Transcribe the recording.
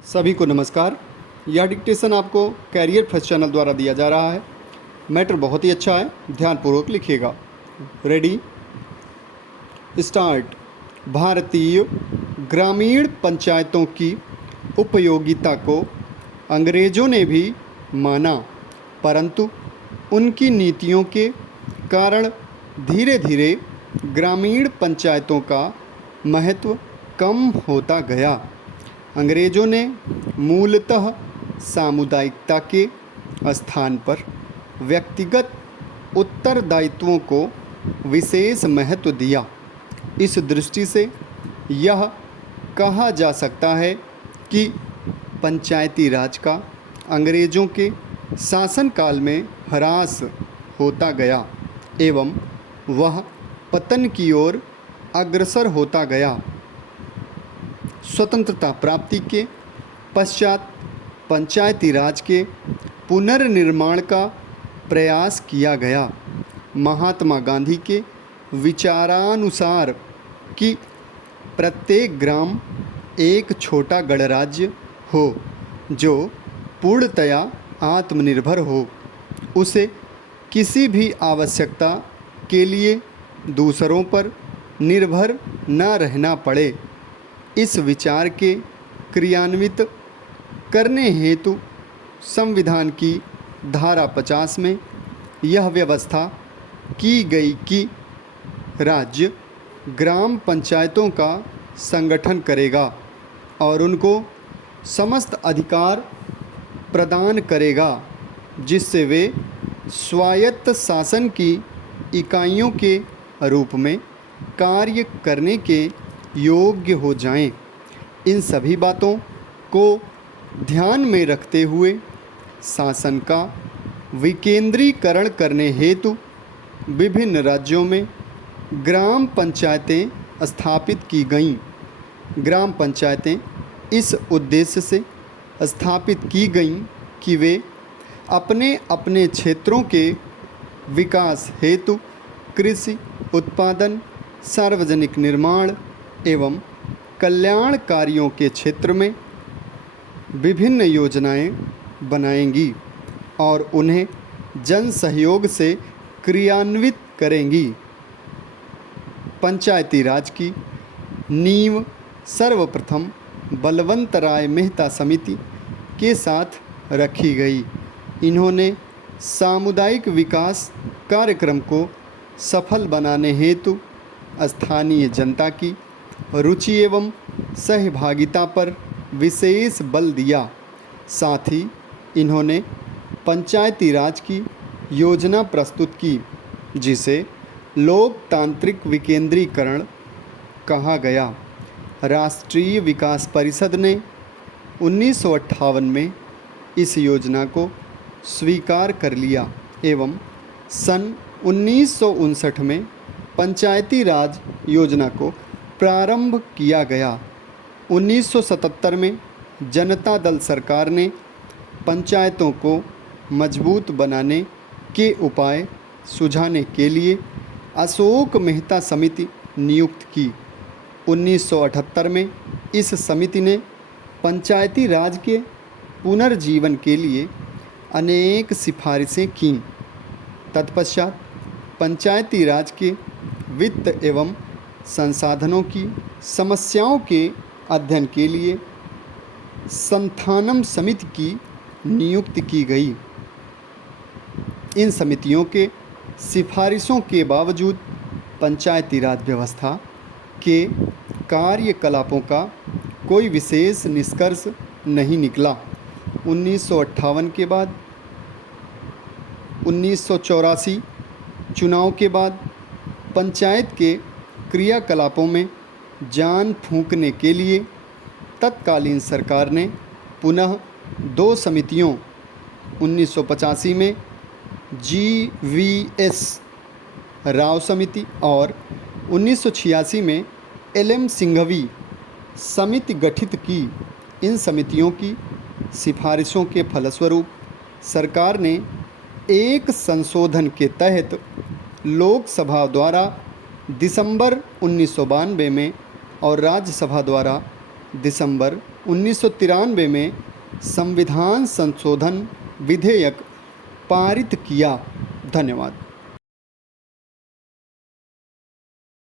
सभी को नमस्कार। यह डिक्टेशन आपको कैरियर फर्स्ट चैनल द्वारा दिया जा रहा है। मैटर बहुत ही अच्छा है, ध्यानपूर्वक लिखिएगा। Ready start. भारतीय ग्रामीण पंचायतों की उपयोगिता को अंग्रेज़ों ने भी माना, परंतु उनकी नीतियों के कारण धीरे धीरे ग्रामीण पंचायतों का महत्व कम होता गया। अंग्रेज़ों ने मूलतः सामुदायिकता के स्थान पर व्यक्तिगत उत्तरदायित्वों को विशेष महत्व दिया। इस दृष्टि से यह कहा जा सकता है कि पंचायती राज का अंग्रेज़ों के शासनकाल में ह्रास होता गया एवं वह पतन की ओर अग्रसर होता गया। स्वतंत्रता प्राप्ति के पश्चात पंचायती राज के पुनर्निर्माण का प्रयास किया गया। महात्मा गांधी के विचारानुसार कि प्रत्येक ग्राम एक छोटा गणराज्य हो जो पूर्णतया आत्मनिर्भर हो, उसे किसी भी आवश्यकता के लिए दूसरों पर निर्भर न रहना पड़े। इस विचार के क्रियान्वित करने हेतु संविधान की धारा 50 में यह व्यवस्था की गई कि राज्य ग्राम पंचायतों का संगठन करेगा और उनको समस्त अधिकार प्रदान करेगा, जिससे वे स्वायत्त शासन की इकाइयों के रूप में कार्य करने के योग्य हो जाएं। इन सभी बातों को ध्यान में रखते हुए शासन का विकेंद्रीकरण करने हेतु विभिन्न राज्यों में ग्राम पंचायतें स्थापित की गईं। ग्राम पंचायतें इस उद्देश्य से स्थापित की गईं कि वे अपने अपने क्षेत्रों के विकास हेतु कृषि उत्पादन, सार्वजनिक निर्माण एवं कल्याण कार्यों के क्षेत्र में विभिन्न योजनाएं बनाएंगी और उन्हें जन सहयोग से क्रियान्वित करेंगी। पंचायती राज की नींव सर्वप्रथम बलवंतराय मेहता समिति के साथ रखी गई। इन्होंने सामुदायिक विकास कार्यक्रम को सफल बनाने हेतु स्थानीय जनता की रुचि एवं सहभागिता पर विशेष बल दिया। साथ ही इन्होंने पंचायती राज की योजना प्रस्तुत की, जिसे लोकतांत्रिक विकेंद्रीकरण कहा गया। राष्ट्रीय विकास परिषद ने 1958 में इस योजना को स्वीकार कर लिया एवं सन 1959 में पंचायती राज योजना को प्रारंभ किया गया। 1977 में जनता दल सरकार ने पंचायतों को मजबूत बनाने के उपाय सुझाने के लिए अशोक मेहता समिति नियुक्त की। 1978 में इस समिति ने पंचायती राज के पुनर्जीवन के लिए अनेक सिफारिशें कीं। तत्पश्चात पंचायती राज के वित्त एवं संसाधनों की समस्याओं के अध्ययन के लिए संथानम समिति की नियुक्ति की गई। इन समितियों के सिफारिशों के बावजूद पंचायती राज व्यवस्था के कार्यकलापों का कोई विशेष निष्कर्ष नहीं निकला। 1958 के बाद 1984 चुनाव के बाद पंचायत के क्रियाकलापों में जान फूंकने के लिए तत्कालीन सरकार ने पुनः दो समितियों 1985 में GVS राव समिति और 1986 में LM सिंघवी समिति गठित की। इन समितियों की सिफारिशों के फलस्वरूप सरकार ने एक संशोधन के तहत लोकसभा द्वारा दिसंबर 1992 में और राज्यसभा द्वारा दिसंबर 1993 में संविधान संशोधन विधेयक पारित किया। धन्यवाद।